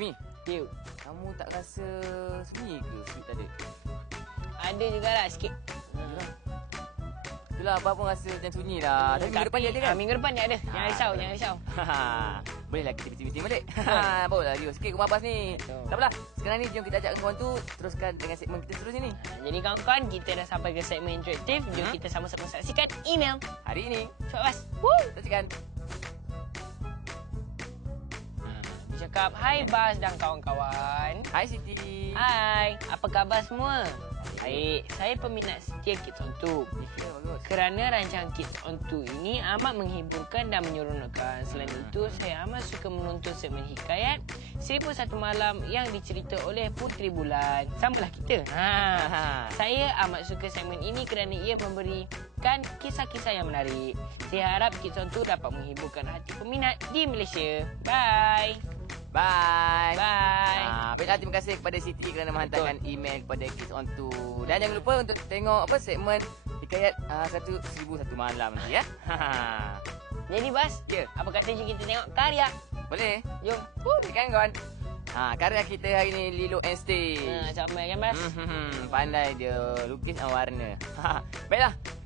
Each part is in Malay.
Sumi, Yo. kamu tak rasa sunyi ke sweet tadi? Ada jugalah sikit. Itulah, abang pun rasa macam sunyi lah. Tapi minggu depan dia ada kan? Minggu depan dia ada. Jangan risau, jangan risau. Bolehlah kita meeting balik. Bawalah Rio sikit rumah Abbas ni. Tak apalah. Sekarang ni jom kita ajak kawan tu teruskan dengan segmen kita seterusnya ni. Jadi kawan-kawan, kita dah sampai ke segmen interaktif. Jom kita sama-sama saksikan email Hari ini, Cepat Bas. Woo! saksikan. Dia cakap, hai Bas dan kawan-kawan. Hai Siti. Hai, apa khabar semua? Baik, saya peminat setia Kids on 2. Ya, bagus. Kerana rancangan Kids on 2 ini amat menghiburkan dan menyeronokkan. Selain itu, saya amat suka menonton segmen hikayat 1001 Malam yang dicerita oleh Putri Bulan. Samalah kita. Saya amat suka segmen ini kerana ia memberikan kisah-kisah yang menarik. Saya harap Kids on 2 dapat menghiburkan hati peminat di Malaysia. Bye. Bye. Bye. Baiklah, terima kasih kepada Siti kerana menghantarkan email kepada Kids on 2. Dan jangan lupa untuk tengok segmen hikayat 1001 Malam nanti ya. Jadi Bas, Ya. apa kata jom kita tengok karya? Boleh? Jom. Kan kawan? Karya kita hari ni Lilo and Stitch. Comel kan Bas? Pandai dia lukis warna.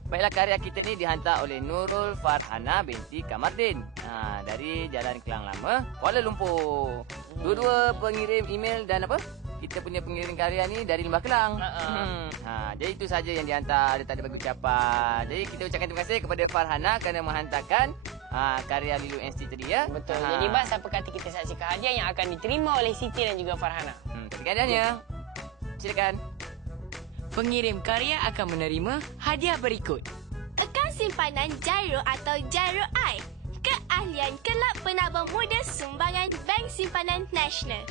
Baiklah, karya kita ni dihantar oleh Nurul Farhana binti Kamardin. Dari Jalan Kelang Lama, Kuala Lumpur. Dua-dua pengirim email dan kita punya pengirim karya ni dari Lembah Kelang. Jadi itu saja yang dihantar, dia tak ada bagi ucapan. Jadi kita ucapkan terima kasih kepada Farhana kerana menghantarkan karya Lilo and Stitch tadi ya. Betul. Jadi Bas, apa kata kita saksikan hadiah yang akan diterima oleh Siti dan juga Farhana? Ketika hadiahnya, silakan. Pengirim karya akan menerima hadiah berikut. Akaun simpanan Gyro atau Gyro I. Keahlian Kelab Penabung Muda Sumbangan Bank Simpanan Nasional.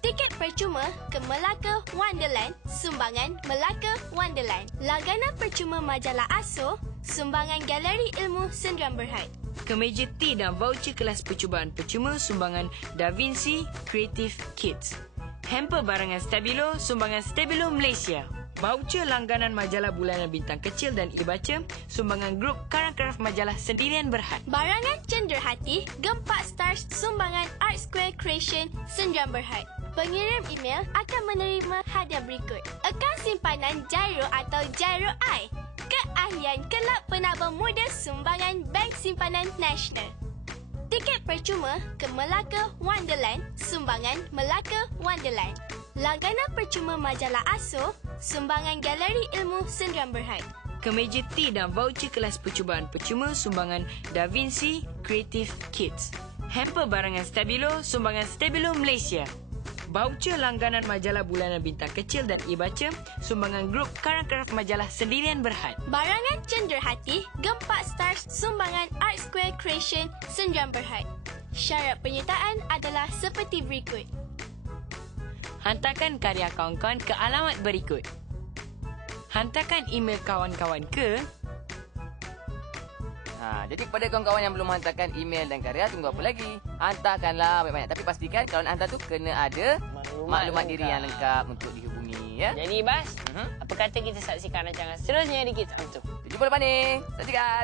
Tiket percuma ke Melaka Wonderland, sumbangan Melaka Wonderland. Langganan percuma majalah ASO, sumbangan Galeri Ilmu Sendirian Berhad. Kemeja T dan voucher kelas percubaan percuma sumbangan Da Vinci Creative Kids. Hamper barangan Stabilo sumbangan Stabilo Malaysia. Voucher langganan majalah bulanan Bintang Kecil dan e-baca sumbangan grup Karang Craft Majalah Sendirian Berhad. Barangan Cenderhati Gempak Stars sumbangan Art Square Creation Sendirian Berhad. Pengirim email akan menerima hadiah berikut. Akaun simpanan Gyro atau Gyro I. Keahlian Kelab Penabung Muda Sumbangan Bank Simpanan Nasional. Tiket percuma ke Melaka Wonderland, sumbangan Melaka Wonderland. Langganan percuma majalah ASO, sumbangan Galeri Ilmu Sendirian Berhad. Kemeja T dan voucher kelas percubaan percuma sumbangan Da Vinci Creative Kids. Hamper barangan Stabilo sumbangan Stabilo Malaysia. Voucher langganan majalah bulanan Bintang Kecil dan e-baca sumbangan grup Karang Craft Majalah Sendirian Berhad. Barangan Cenderhati Gempak Stars sumbangan Art Square Creation Sendirian Berhad. Syarat penyertaan adalah seperti berikut. Hantarkan karya kawan-kawan ke alamat berikut. Hantarkan email kawan-kawan ke... Jadi kepada kawan-kawan yang belum hantarkan email dan karya, tunggu apa lagi? Hantarkanlah banyak-banyak. Tapi pastikan kalau nak hantar tu kena ada maklumat diri yang lengkap untuk dihubungi ya. Jadi Bas, apa kata kita saksikan rancangan seterusnya di Kids on 2? Jumpa lepas ni. Saksikan.